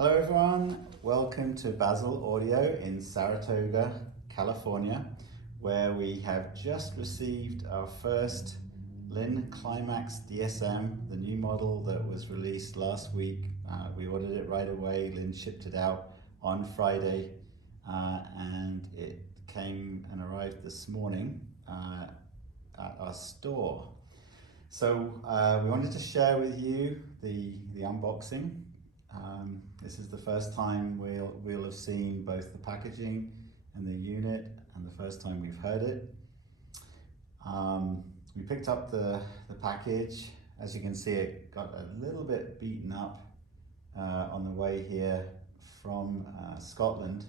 Hello everyone, welcome to Basil Audio in Saratoga, California, where we have just received our first Linn Klimax DSM, the new model that was released last week. We ordered it right away. Linn shipped it out on Friday and it came and arrived this morning at our store. So we wanted to share with you the unboxing. This is the first time we'll have seen both the packaging and the unit, and the first time we've heard it. We picked up the package. As you can see, it got a little bit beaten up on the way here from Scotland.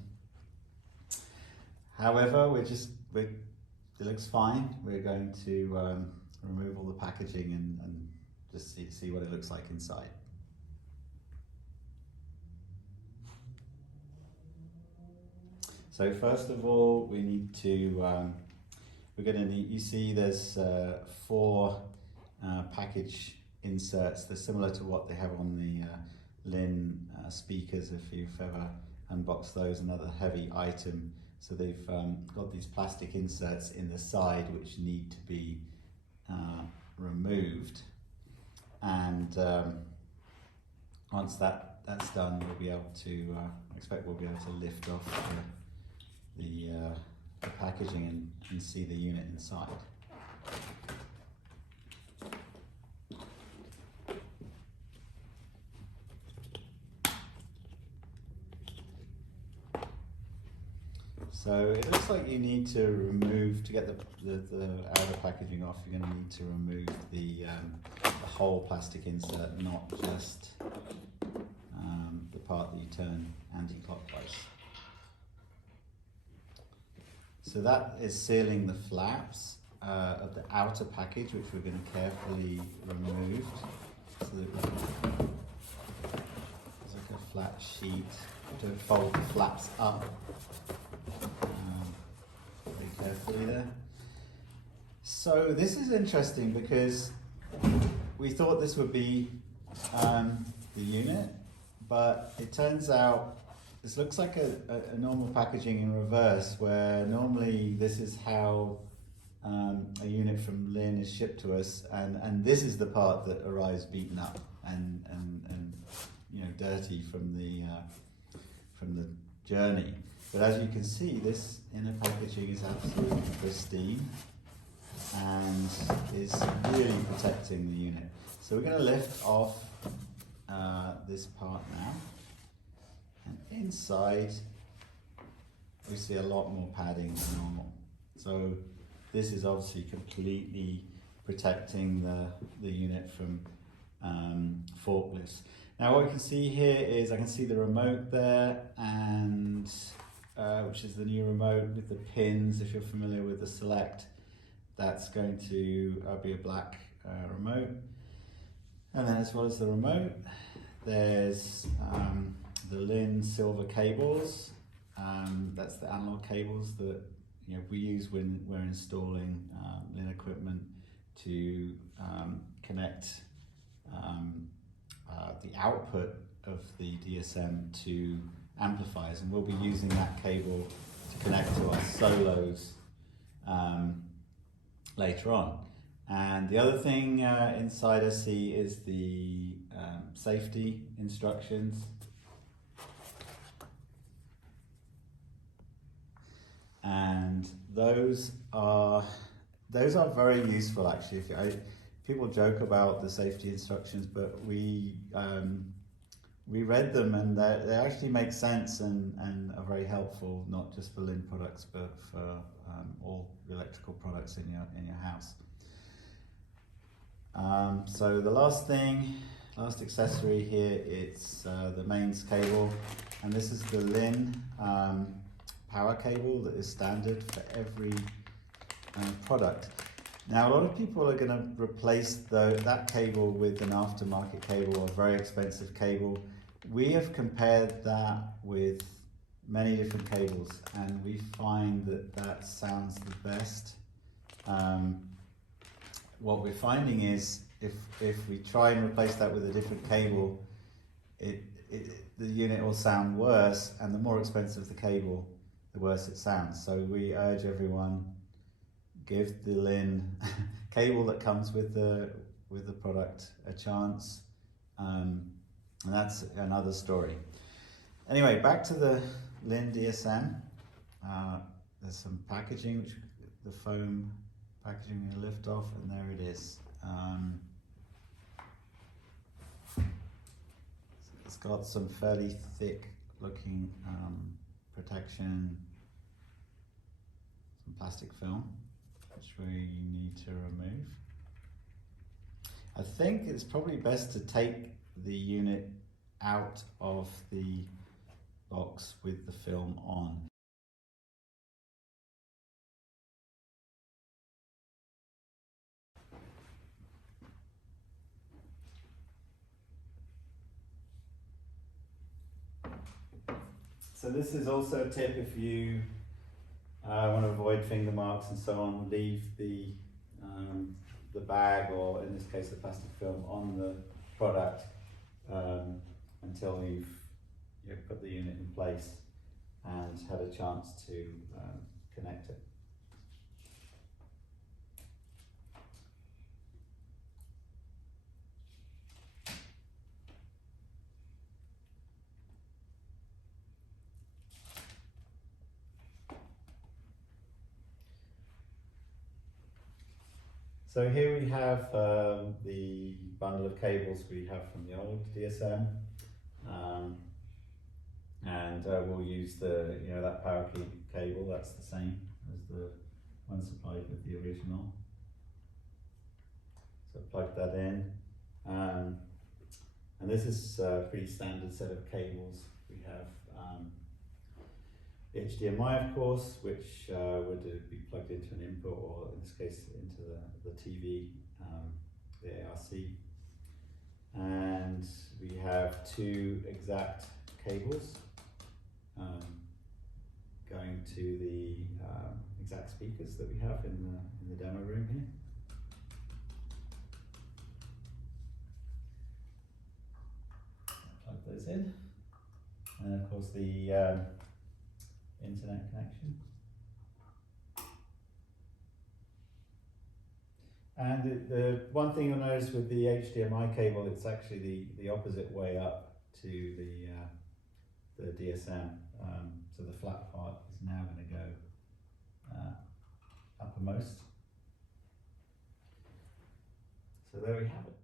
However, it looks fine. We're going to remove all the packaging and just see what it looks like inside. So first of all, we need to, we're going to need, you see there's 4 package inserts. They're similar to what they have on the Linn speakers, if you've ever unboxed those, another heavy item. So they've got these plastic inserts in the side which need to be removed. And once that's done, we'll be able to, I expect we'll be able to lift off the packaging and see the unit inside. So it looks like you need to remove, to get the outer packaging off, you're going to need to remove the whole plastic insert, not just the part that you turn anti-clockwise. So that is sealing the flaps of the outer package, which we're going to carefully remove. So that it's like a flat sheet to fold the flaps up very carefully there. So this is interesting because we thought this would be the unit, but it turns out this looks like a normal packaging in reverse, where normally this is how a unit from Linn is shipped to us, and this is the part that arrives beaten up and you know, dirty from the journey. But as you can see, this inner packaging is absolutely pristine and is really protecting the unit. So we're going to lift off this part now. And inside, we see a lot more padding than normal. So this is obviously completely protecting the unit from forklifts. Now what we can see here is, I can see the remote there, and which is the new remote with the pins. If you're familiar with the Select, that's going to be a black remote. And then as well as the remote, there's the Linn silver cables. That's the analog cables that we use when we're installing Linn equipment to connect the output of the DSM to amplifiers, and we'll be using that cable to connect to our solos later on. And the other thing inside I see is the safety instructions. And those are very useful actually. People joke about the safety instructions, but we read them, and they actually make sense and are very helpful, not just for Linn products, but for all electrical products in your house. So the last accessory here, it's the mains cable, and this is the Linn power cable that is standard for every product. Now a lot of people are going to replace that cable with an aftermarket cable or a very expensive cable. We have compared that with many different cables, and we find that sounds the best. What we're finding is if we try and replace that with a different cable, the unit will sound worse, and the more expensive the cable, the worse it sounds. So we urge everyone, give the Linn cable that comes with the product a chance, and that's another story. Anyway, back to the Linn DSM. There's some packaging, which the foam packaging we lift off, and there it is. It's got some fairly thick looking protection, some plastic film, which we need to remove. I think it's probably best to take the unit out of the box with the film on. So this is also a tip if you want to avoid finger marks and so on. Leave the bag, or in this case the plastic film, on the product until you've put the unit in place and had a chance to connect it. So here we have the bundle of cables we have from the old DSM, and we'll use the that power cable. That's the same as the one supplied with the original. So plug that in, and this is a pretty standard set of cables. We have the HDMI, of course, which would be plugged into an input, or in this case into the TV, the ARC. And we have two exact cables going to the exact speakers that we have in the demo room here. Plug those in, and of course the internet connection. And the one thing you'll notice with the HDMI cable, it's actually the opposite way up to the DSM. So the flat part is now going to go uppermost. So there we have it.